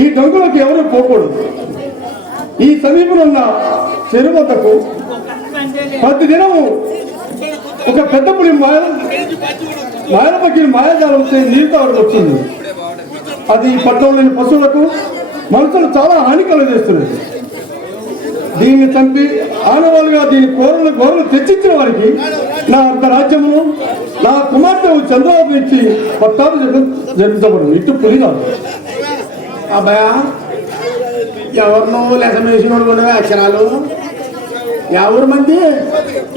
ఈ డొంకులకు ఎవరు పోకూడదు. ఈ సమీపంలో ఉన్న చెరువు వద్దకు ప్రతి దినము ఒక పెద్ద పులి మాయలపకి మాయాజాలం నీరు తాగడం వచ్చింది. అది పట్టణంలోని పశువులకు మనుషులు చాలా హాని కలుగజేస్తున్నది. దీన్ని చంపి ఆనవాళ్ళుగా దీని గోరలు తెచ్చించిన వారికి నా అర్ధ రాజ్యమును నా కుమార్తె చంద్రబాబు ఇచ్చి పట్టాలు జరిపించబడు. ఇటు పులి కాదు. అబ్బాయా ఎవరినో లెసం వేసిన కూడా అక్షరాలు ఎవరు మంది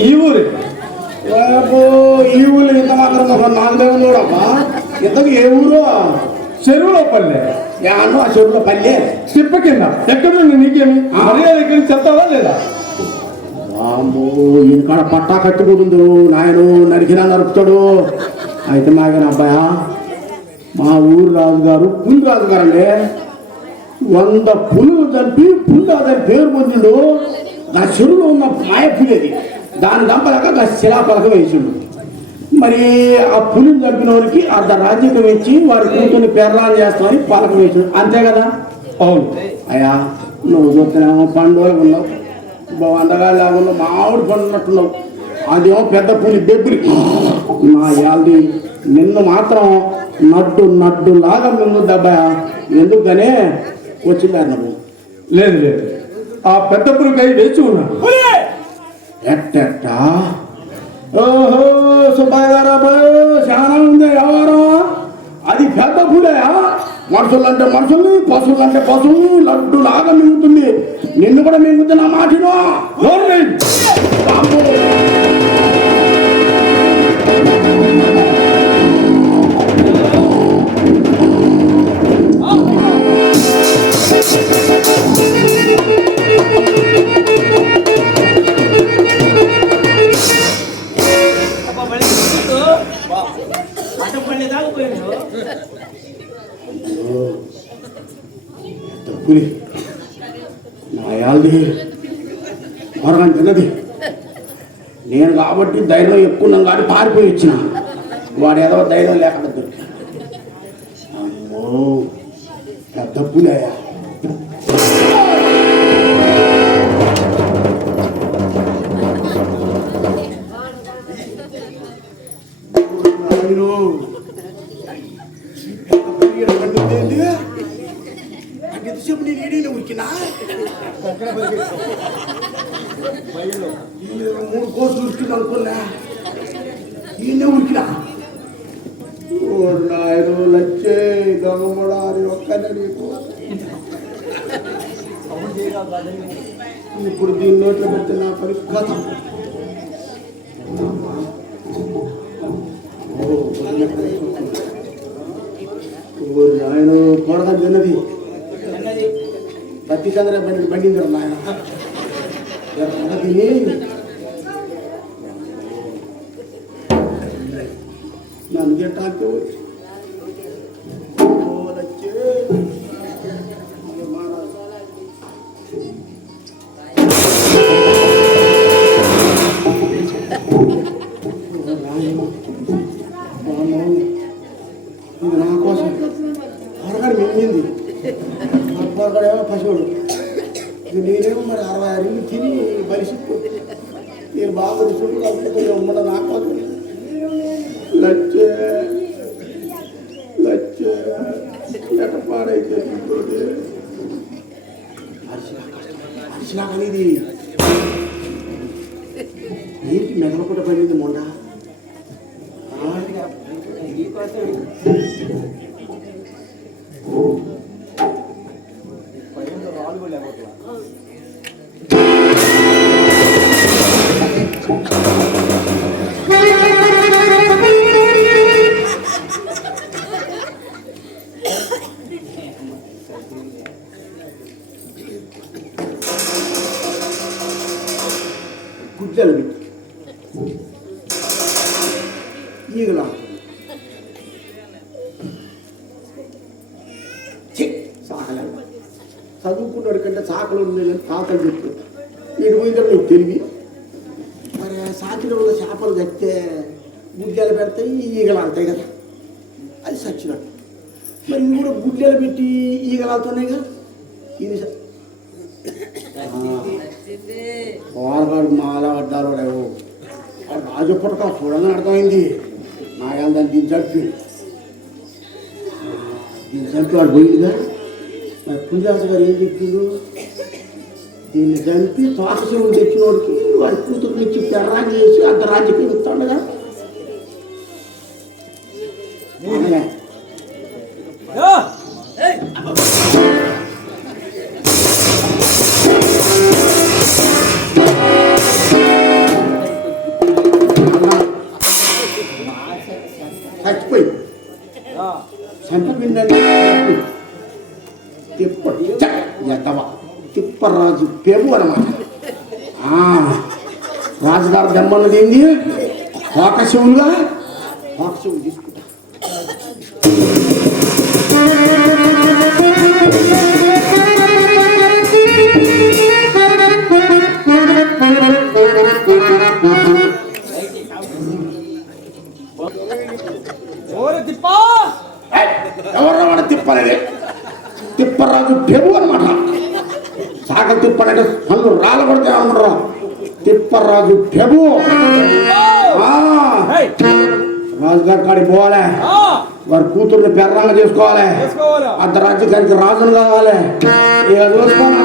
ఈ ఊరే. ఈ ఊళ్ళో ఇంత మాత్రం నాలుగు అమ్మా ఇంతకు ఏ ఊరు? చెరువులో పల్లె. యాను ఆ చెరువులో పల్లె తిప్ప కింద. ఎక్కడ నీకేమి మర్యాద ఎక్కడి చెప్తావా లేదా? అమ్మో ఇంకాడ పట్టా కట్టుకుంటుండు నాయను నరికినా నరుకుతాడు. అయితే మాగిన అబ్బాయా మా ఊరు రాజుగారు పులి రాజుగారు అండి 100 పులులు చంపి పుల్లు అదని పేరు పొందిండు. నా చెరువులో ఉన్న మాయ పులిది దాని దంపలాగా నా శిలాపలకం వేసిండు. మరి ఆ పులిని చంపిన వారికి అర్ధ రాజ్యం ఇచ్చి వారి కూతుర్ని పేర్లాలు చేస్తామని పలకం వేసాడు. అంతే కదా? అవును. అయ్యా నువ్వు చూస్తున్నావు పండుగలు ఉన్నావు అందగాళ్ళు లాగా మామిడి పండు ఉన్నట్టున్నావు. అదేమో పెద్ద పులి దెబ్బలు నా యాల్ది నిన్ను మాత్రం నడ్డు లాగా నిన్ను దెబ్బయా ఎందుకనే వచ్చిందా నువ్వు? లేదు లేదు, ఆ పెద్ద పులికై వేచి ఉన్నా. ఎట్టెట్టా? ఓహో సుబ్బయ్య గారు చాలా ఉంది వ్యవహారం. అది పెద్ద పులయా? మనుషులు అంటే మనుషులు, పశువులు అంటే పశువు లడ్డు లాగా మింగుతుంది. నిన్ను కూడా మింగుతుంది నా మాటినో. పులి నా యాల్ది మరొకని తిన్నది. నేను కాబట్టి ధైర్యం ఎక్కున్నాం కాబట్టి పారిపోయి వచ్చిన. వాడు ఏదో ధైర్యం లేకుండా దొరికి. అమ్మో పెద్ద పులి అయ్యా. ఎంతసేపు నేను ఏడైనా ఉరికినా 3 కోసులు ఉరికినా అనుకున్నా. ఈయనే ఉరికినా. నాయను లచ్చే దొంగముడా అని ఒక్కనే నీకు. ఇప్పుడు దీని నోట్లో పెడితే నా పని కథం. నాయన కొడగా తిన్నది ప్రతి చంద్ర బండింది నాయన తిని నన్ను గెట్టాకు ఇది నా కోసం పొరగాడు మింగింది. పొరగాడేమో పశువుడు. ఇది నేనేమో మరి 66 ఇల్లు తిని బలిసిప్పు. నేను బాగా చుట్టూ కలిపి ఉమ్మడ నా కోసం లచ్చే లచ్చే ఎట పాడైతే అరిసినాకనేది ఏంటి మెదలపూట పడింది మొండ. గుడ్డలు పెట్టి ఈగలా చదువుకున్నాడు కంటే చాకలు ఉండేది తాతలు చెప్పు. వీడు పోయిన నీకు తెలివి. మరి సాకిలో ఉన్న చేపలు కట్టే గుడ్డలు పెడతాయి ఈగలు అంటాయి కదా. అది సచ్చినట్టు మరి ఇవి కూడా గుడ్డెలు పెట్టి ఈగలాడుతున్నాయిగా ఇది వారగాడు మాలా పడ్డారు రాజు పుట్టక చూడని అర్థమైంది నాయన దాన్ని దీన్ని చంపి వాడు పోయిందిగా మరి పులిదాసు గారు ఏం చెప్పిండు దీన్ని చంపి తోకశివుడు తెచ్చిన వాడికి వాడి కూతురు నుంచి పెర్రాన్ని చేసి అంత రాజ్యం ఇస్తాడుగా చచ్చిపోయి చంపపిండండి తిప్పరాజు పెరు అనమాట రాజుగారు దమ్మన్నది ఏంది తోకశివులుగా తోకశివులు తీసుకుంటా ఎవరు వాడు తిప్పలేదు తిప్పరాజు పెరు అనమాట సాగ తిప్పనంటే పనులు రాలబడితే అనుకుంటారా తిప్పరాజు పెరు రాజుగారి కాడికి పోవాలి వారి కూతుర్ని పెర్రంగా చేసుకోవాలి అర్ధరాజ్యానికి రాజును కావాలి ఇక చూసుకోవాలి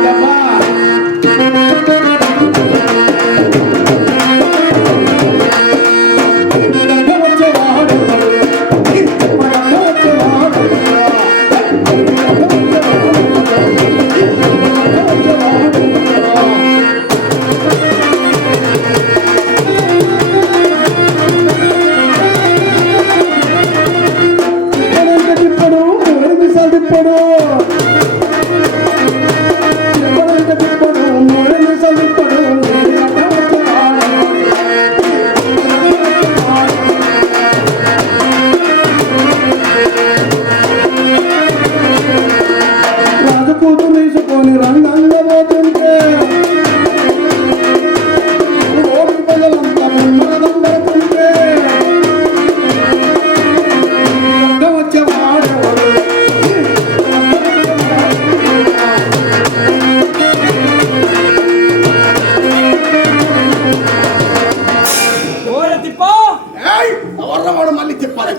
మళ్ళీ తిప్పాలి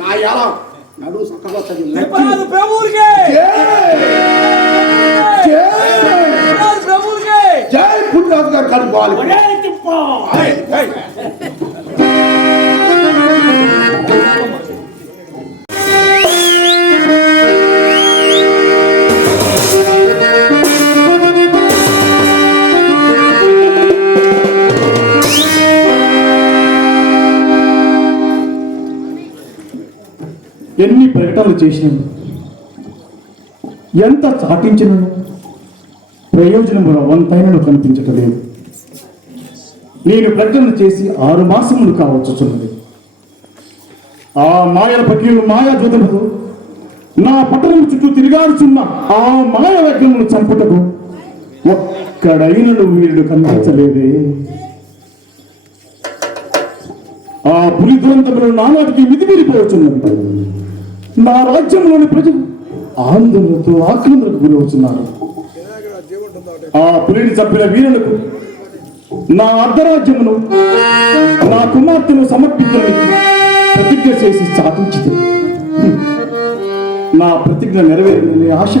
నా ఎలా నడువు చక్కగా జై పుట్టిరాజు గారు కనుక్కోవాలి ఎన్ని ప్రకటనలు చేసినాను ఎంత చాటించినను ప్రయోజనము వంతైనను కనిపించటం లేదు నేను ప్రకటన చేసి 6 మాసములు కావచ్చున్నది ఆ మాయల పకీరు మాయా జోదములు నా పట్టణం చుట్టూ తిరిగాడుచున్న ఆ మాయ వ్యక్తులను చంపుటకు ఒక్కడైనను వీరుడు కనిపించలేదే ఆ పులి దురంతములు నానాటికి మితిమీరిపోవచ్చున్నది నా రాజ్యంలోని ప్రజలు ఆందోళనతో ఆక్రమణకు గురవుతున్నారు ఆ పులిని చంపిన వీరులకు నా అర్ధరాజ్యమును నా కుమార్తెను సమర్పించడానికి ప్రతిజ్ఞ చేసి సాధించింది నా ప్రతిజ్ఞ నెరవేరని ఆశ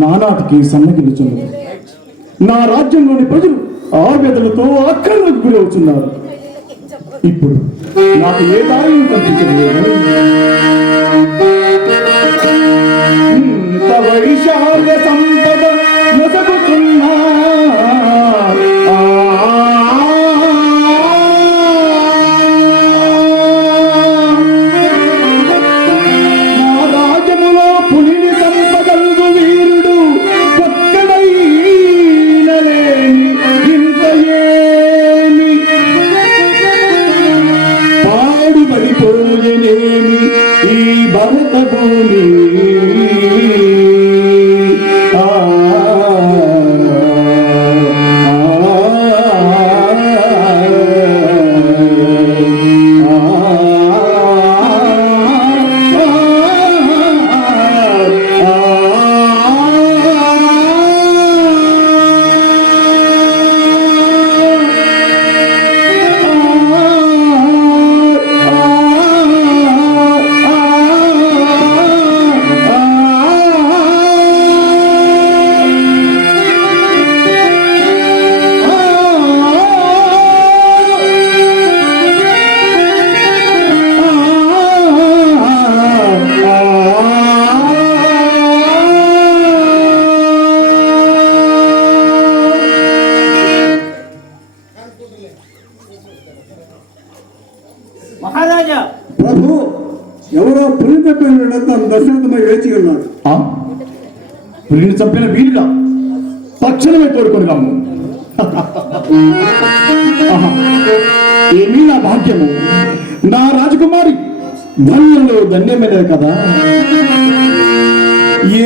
నానాటికి సన్నగిలుచున్నది నా రాజ్యంలోని ప్రజలు ఆవేదనతో ఆక్రమణకు గురవుతున్నారు ఇప్పుడు నాకు ఏ దారి కనిపించలేదు ఇంత వైశాల్య సంపద నొసగుతున్నా నా రాజ్యములో పులిని సంపగలుగు వీరుడు ఒక్కడైనలేని ఇంత ఏమి పాడుబడిపోయేనేమి ఈ భరత భూమి ప్రభు ఎవరో పులి తప్పిన తన దర్శనమై వేచి ఉన్నాడు. పులిని చంపిన వీరుడా తక్షణమే తోడుకొని రాము. ఏమీ నా భాగ్యము, నా రాజకుమారి ధన్యంలో ధన్యమైనది కదా.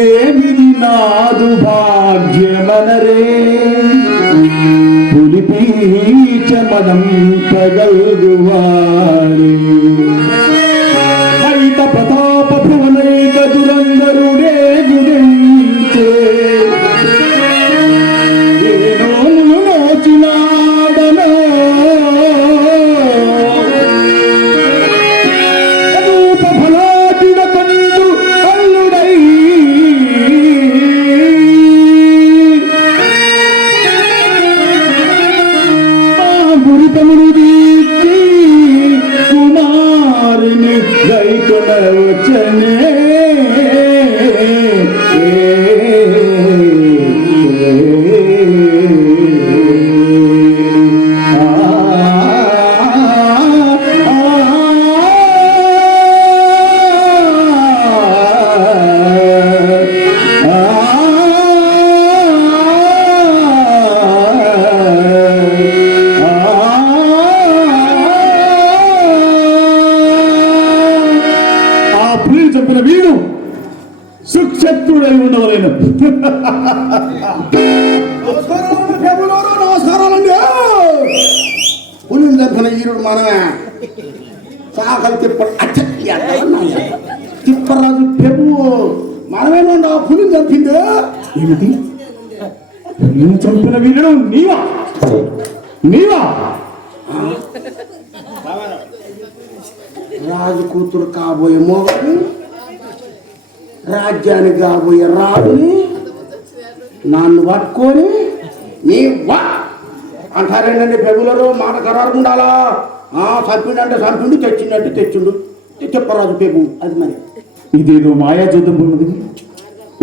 ఏమిది నాదు భాగ్యమనరే పులిపీచమడం పగల్గువాడే హరిత ప్రతాప భువనైక దురంగరుడే గురించే ఏనోములు నోచినాడనో రూప ఫలాటిడ కండు అల్లుడై గురితమును దీర్చి కుమారిని గైకొన వచ్చనే చెప్పిన వీడు సుక్షత్రుడై ఉండవలేను. నమస్కారాలండి. పులిని చంపిన ఈరుడు మనమే. సాకలు తిప్పరాజు పెబు మనమేనండి. పులిని చంపింది ఏమిటి? పులిని చంపిన వీరుడు నీవా? నీవా? రాజు కూతురు కాబోయే మోగని, రాజ్యానికి కాబోయే రాజుని నన్ను పట్టుకొని నీ వా అంటారేంటండి పెబులరు. మాట ఖరారు ఉండాలా. చంపిండంటే చంపిండు, తెచ్చిండంటే తెచ్చిండు. చెప్పరాజు పెబు అది మరి. ఇదేదో మాయాజూతం ఉన్నది.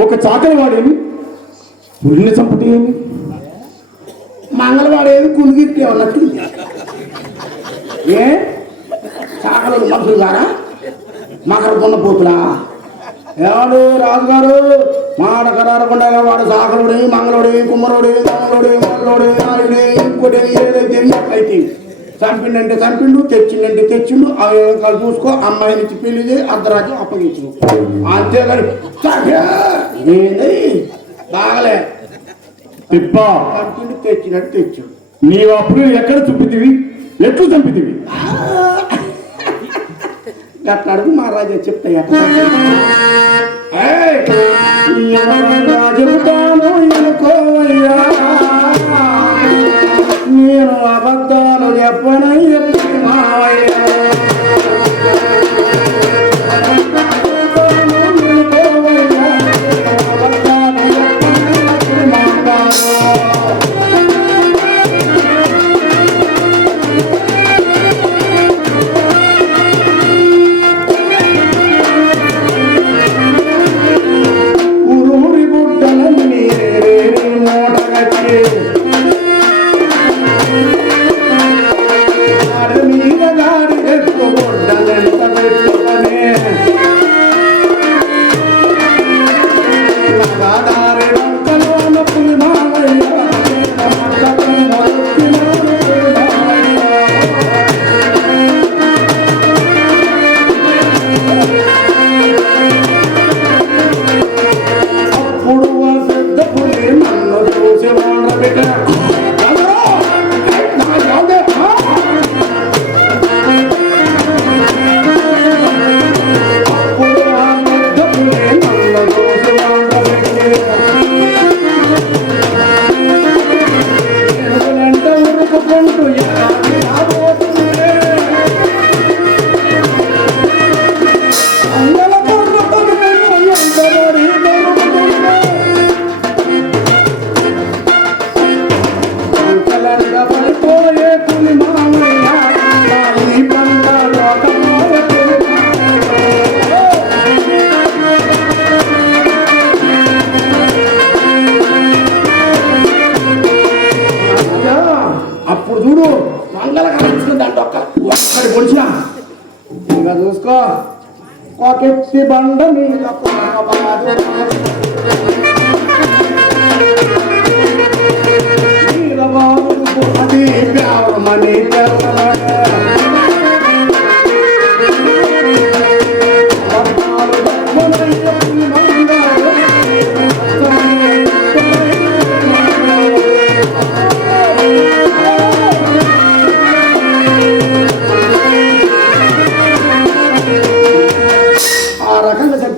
ఒక చాకలి వాడేమి పులిని చంపటి ఏమి? మంగళవాడేమి కులిగిట్టి అన్నట్టు. ఏ చాకలు మనుషులు గారా? మకర దున్నపోతులా? ఎవడు రాజుగారు మాట ఖరారకుండా వాడు సాకలుడే, మంగళుడే, కుమ్మరుడే, మంగళుడే, మంగళుడే, ఆయుడే, ఇంకోటి ఏదైతే అట్లయితే చంపిండంటే చంపిండు, తెచ్చిండంటే తెచ్చిండు. అవి చూసుకో, అమ్మాయిని పెళ్లి చేయి, అర్ధరాజ్యం అప్పగించు. అంతేగాని బాగలే తిప్ప చంపిండు, తెచ్చినట్టు తెచ్చిండు. నీవు అప్పుడు ఎక్కడ చూపితివి? ఎట్లు చంపితివి? అడుగు మహారాజా చెప్తాయి. చెబుతాను ఎనుకోవయ్యా, నేను అబద్ధాలు చెప్పనయ్య మావయ్యా. చూసుకో కొకెత్తి బండ మీద అది మనీ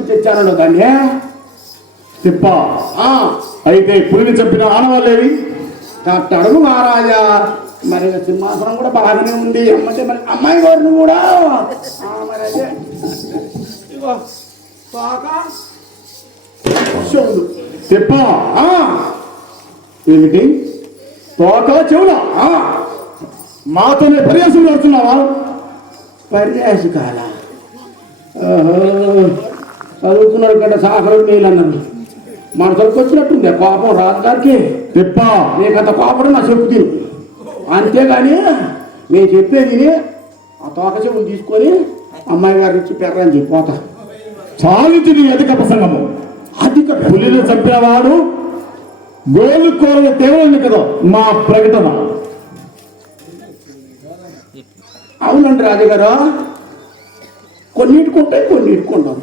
తెచ్చాను దాన్ని తిప్ప ఆ, అయితే పులిని చంపిన ఆనవాళ్ళేవి అడుగు మహారాజా మరి సింహాసనం కూడా బాగానే ఉంది అమ్మంటే మరి అమ్మాయి గారిని కూడా మరి అదే ఇగో తోక చెవులు తిప్ప ఆ, ఏమిటి తోక చెవుల ఆ, మాతోనే పర్యాసం నడుస్తున్నావా పర్యాసకాల చదువుతున్నాడు కదా సాకలు మేలు అన్నది మనసులకు వచ్చినట్టుంది కోపం రాజుగారికి తిప్ప నీకంత కోపం నా చెప్పు తిను అంతేగాని నేను చెప్పేది ఆ తోక చెవులు తీసుకొని అమ్మాయి గారి నుంచి పెర్రని చెప్పిపోతా చాలించి నీ అధిక ప్రసంగము అధిక పులిని చంపిన వాడు గోలు కోరల తేవని కదా మా ప్రకటన అవునండి రాజుగారు కొన్నిటికుంటాయి కొన్నిటికుంటాం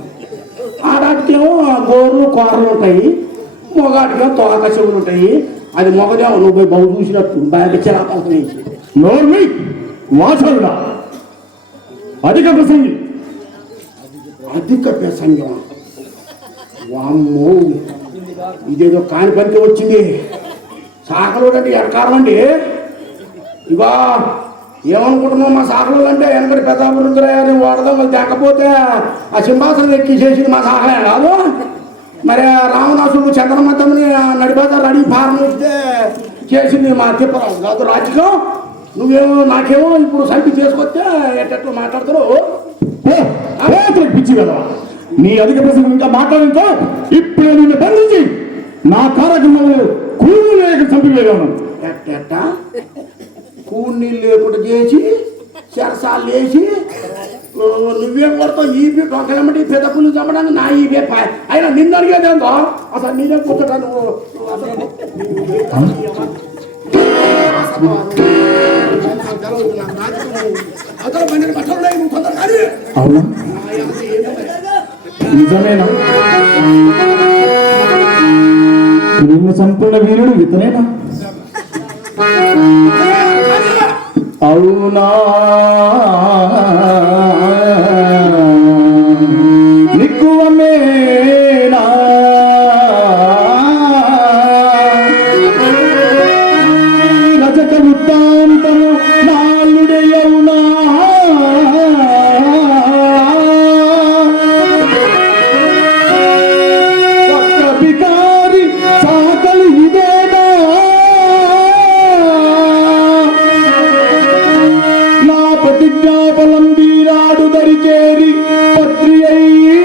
ఆడాటికేమో గోర్లు కూరలు ఉంటాయి మొగాటికేమో తోక చెవులు ఉంటాయి అది మొగదేమో నువ్వు పోయి బాగు చూసినట్టు బాగా చిరాకు నోర్మి వాచరుడా అధిక ప్రసంగి అధిక ప్రసంగం వామ్మో ఇదేదో కాని పనికి వచ్చింది సాకలు అంటే ఎడకారం అండి ఇవా ఏమనుకుంటున్నావు మా సాకలు అంటే వెనకటి పెద్దాపురుద్రని వాడదాం మళ్ళీ తేకపోతే ఆ సింహాసనం ఎక్కి చేసింది మా సాకలే కాదు మరి రామదాసుడు చంద్రమతని నడిపోతారు అడిగి ఫారం ఇస్తే చేసింది మా తిప్పరాజు కాదు రాజకీయం నువ్వేమో నాకేమో ఇప్పుడు సంపి చేసుకొస్తే ఎట్టట్లు మాట్లాడుతున్నావు పిచ్చి కదా నీ అధిక ప్రసంగం ఇంకా మాట్లాడంతో ఇప్పుడే నిన్ను బంధించి నా కార్యక్రమంలో కూలు లేక చంపివేయాను ఎట్ట కూనీళ్ళు లేకుండా చేసి చెరసాలు వేసి నువ్వేం కొడతావు ఈపీ డొంకలమ్మటి పెద్ద పుల్లు చంపడానికి నా ఈపే అయినా నిన్ను అడిగేదేందో అసలు నేనే కూర్చోటా నువ్వు అవునా నిజమేనా నిన్ను చంపిన వీరుడు ఇతనేనా అవునా నిక్కువమేనా రజక వృత్తాంతము నాలుడే అవునా ఒక్క బికారి సాకలు ఇదేనా నా ప్రతిజ్ఞాబలం వీరాడు దరిచేరి పత్రి అయ్యి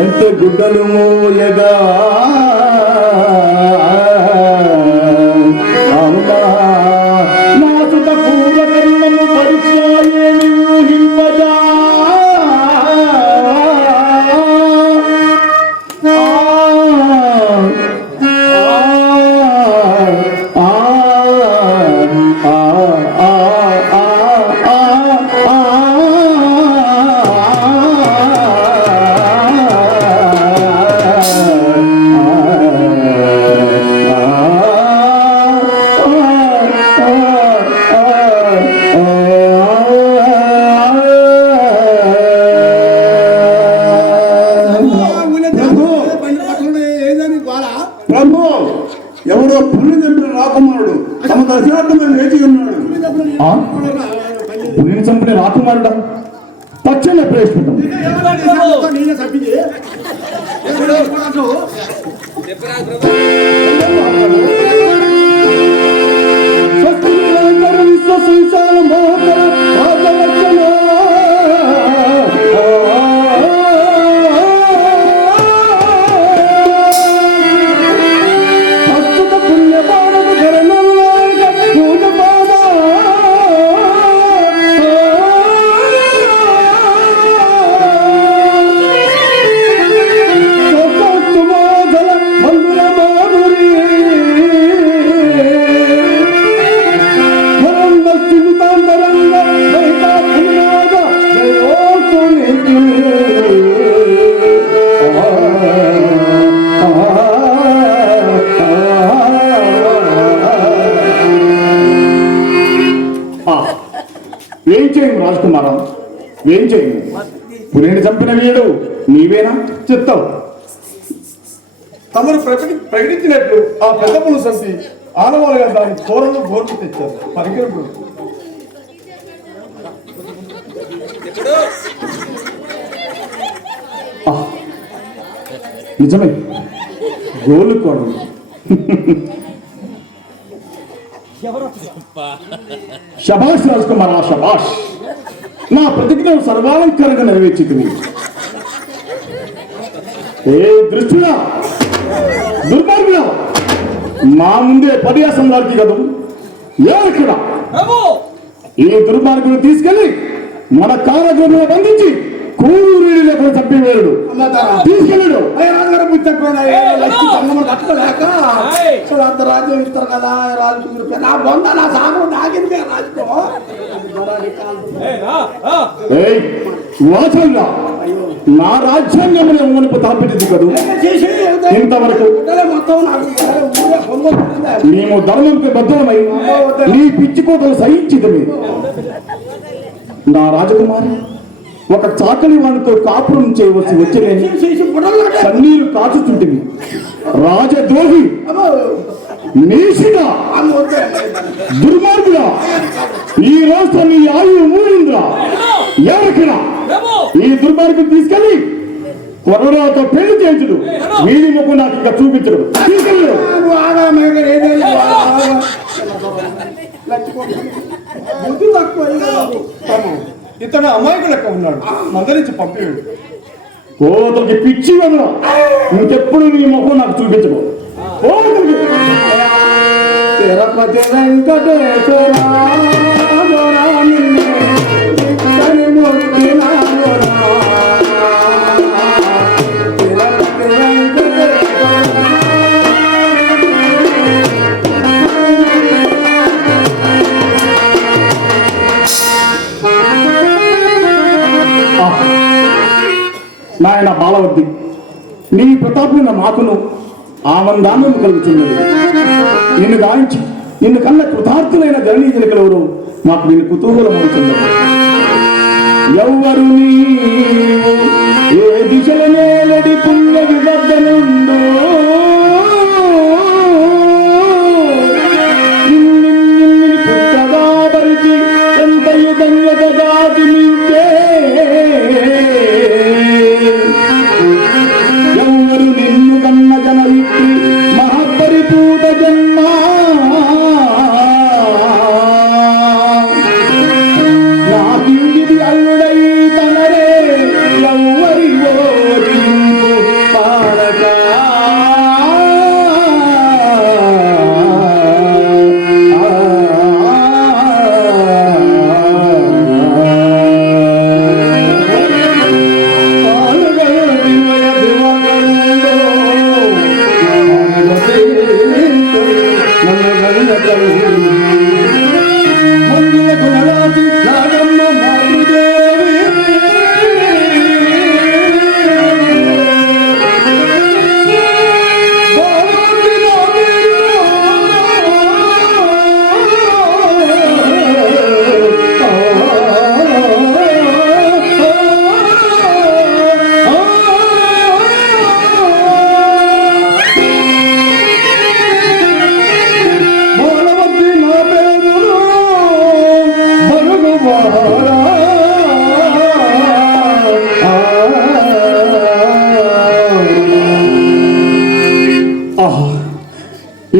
ఎంత గుడ్డలు మోయగా అవునా నా సుత పూర్వకర్మము పరిచయేమి ఊహింపజా ప్రభు ఎవరో పుల్లి చంపిన రాకుమారుడు తమ దర్శనార్థమైన వేచి ఉన్నాడు పులిని చంపిన రాకుమారుడ తక్షణ ప్రవేశపెట్టాం నేనే తప్పింది పుణ్య ఏం చేయను రాజకుమారం, ఏం చేయను. పులిని చంపిన వీడు నీవేనా? చిత్తం తమరు ప్రకటించినట్లు ఆ పెద్ద పులుసు చంపి ఆనవాళ్ళుగా దాని కూరలు గోర్లు తెచ్చారు. పరికరం నిజమే, గోలు కూరలు. శభాష్ రాజకుమారా, శభాష్. నా ప్రతిజ్ఞను సర్వాలంకారంగా నెరవేర్చింది. ఏ దృష్టిగా దుర్మార్గుడా, మా ముందే పర్యాసం వారికి కదా ఏక్కడ ఈ దుర్మార్గును తీసుకెళ్లి మన కారాగృహంలో బంధించి కూలీలో కూడా చంపివేడు తీసుకెళ్ళాడు. అంత రాజ్యం ఇస్తారు కదా, రాజు నా బొంద నా సాగు నాగింది రాజుకో. వాచంగా నా రాజ్యాంగంలో మునుపు తాపెట్టింది కదా ఇంతవరకు. మేము ధర్మంకి బద్దలమై నీ పిచ్చి కోతలు సహించింది. నా రాజకుమారి ఒక చాకలి వాడితో కాపురం చేయవలసి వచ్చేది కన్నీరు కాచుచుంటివి. రాజద్రోహి, నీసిగా, దుర్మార్గుడా, ఈ రోజు నీ ఆయువు మూడింద్రా. ఎవరికినా ఈ దుర్మార్గులు తీసుకెళ్ళి కొరడాతో పెళ్లి చేయించుడు. వీడి ముఖం నాకు ఇంకా చూపించడు. తీసుకెళ్ళు. ఇతను అమాయకు లెక్క ఉన్నాడు, మందరించి పంపేడు. కోతలకి పిచ్చి వదల. ఇంకెప్పుడు నీ ముఖం నాకు చూపించకు. తిరుపతి వెంకటేశ్వర నాయన బాలవద్ది, నీ ప్రతాపమైన మాకును ఆనందాన్ని కలుగుతున్నది. నిన్ను గాయించి నిన్ను కన్న కృతార్థులైన జననీ జనకలెవరు మాకు నిన్ను కుతూహలం అవుతున్నది. ఎవ్వరు నీవు ఏ దిశల నేలడి పుణ్య వివర్ధనుండు పుట్టగా పరిచి ఎంత యుగంగా మించే ఎవరు నిన్ను కన్న జనయిత్రి మహాపరిపూత జన్మ నాకింది అల్లుడై తనరే ఎవ్వరి పాడక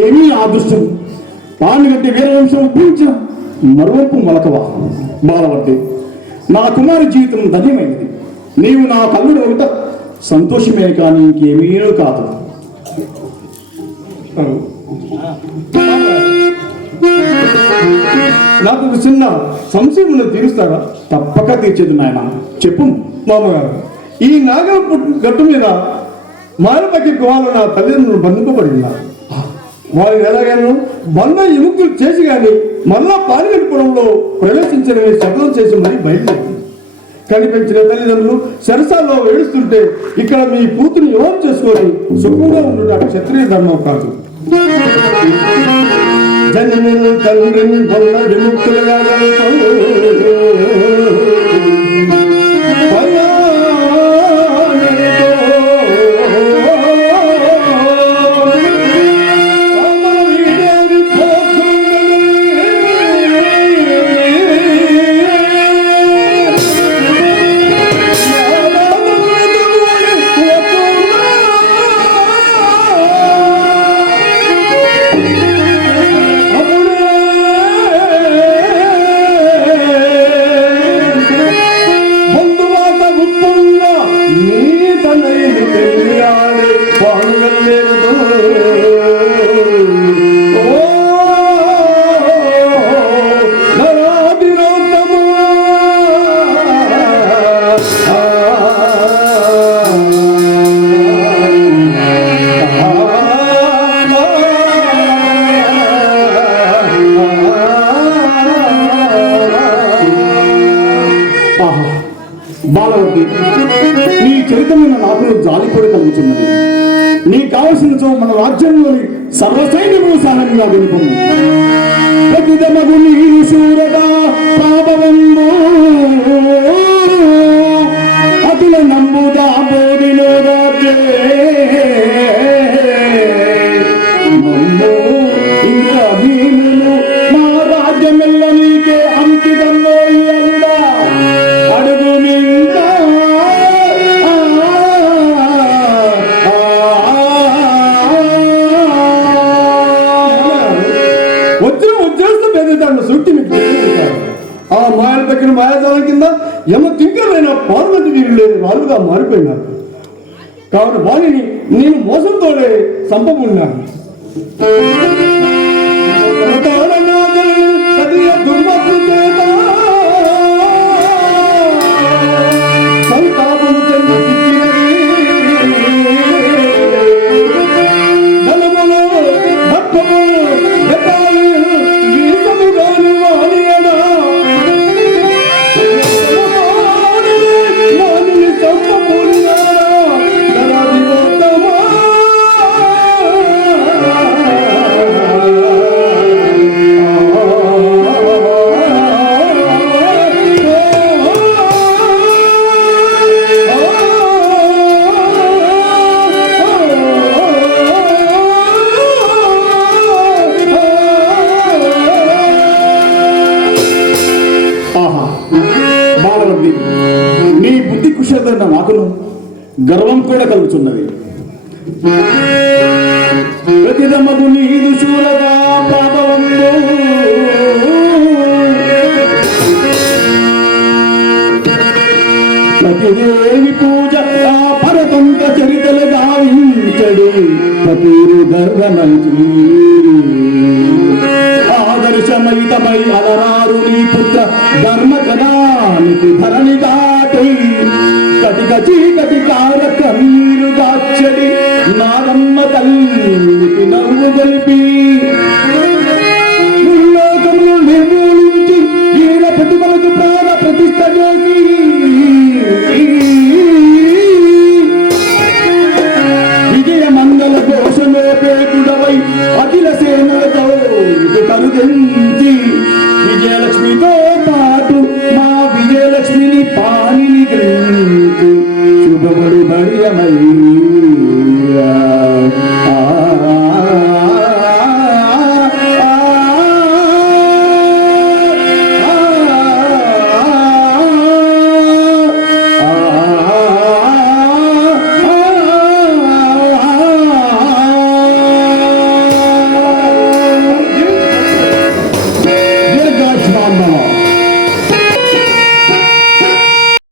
ఏమీ ఆదృష్టం పాండుగంటే వీరవంశం ఉద్భవించిన మరోవైపు మొలకవా బాలవర్తి. నా కుమారి జీవితం ధన్యమైనది. నీవు నా కల్లుడు ఒకట సంతోషమే కానీ ఇంకేమీ కాదు. నాకు ఒక చిన్న సంశయం తీరుస్తారా? తప్పక తీర్చేది నాయన, చెప్పు. మామగారు, ఈ నాగల గట్టు మీద మానపకి గుహాలు నా తల్లిదండ్రులు బంధింపబడి ఉన్నారు. వారిని ఎలాగైనా బంధ విముక్తులు చేసి కానీ మళ్ళా పాలిగడిపురంలో ప్రవేశించాలని శపథం చేసి మరీ బయలుదేరింది. కనిపించిన తల్లిదండ్రులు సరసాల్లో ఏడుస్తుంటే ఇక్కడ మీ కూతురు యోగం చేసుకొని సుఖంగా ఉండడం క్షత్రియ ధర్మం కాదు. జన్మలు తండ్రిని బంధ విముక్తులుగా బాలవతి, నీ చరిత్రమైన నాకు జాలిపడి కలుగుతున్నది. నీ కావలసిన మన రాజ్యంలోని సర్వసైన్యము సహాయంగా వినుకు. ప్రతిదమగు నీరు శూరగా పాపవంబు అతుల నమ్ముదా బోడిలో రాజే ఇంకా భీములు మా రాజ్యమెల్ల నీకే అంకితమో ఇయ్యలుడా అడుగు మింద వజ్రస్తూ పెద్దదాన్ని సుట్టి మీకు తెలియజేశారు. ఆ మాయల దగ్గర మాయాజాలం కింద యమ తింకరైన పార్వతి వీరులే వాళ్ళుగా మారిపోయినారు. కావున వాణిని నేను మోసంతోనే సంపమున్నాను. బాలవతి, నీ బుద్ధి కుశలమైన నాకును గర్వం కూడా కలుగుతున్నది. ప్రతిదమగు నీదు శూలగా పాపవంబు ప్రతిదేవి పూజ ఆ పరతంత్ర చరితలు గావించడు పతూరు గర్వమంచి ఆదర్శమైతమై అలరారు నీ పుత్ర ధర్మకణానికి ధరణి దాటి కటిక చీకటి కార కన్నీరు దాచడి నారమ్మ తల్లికి నవ్వు గలిపి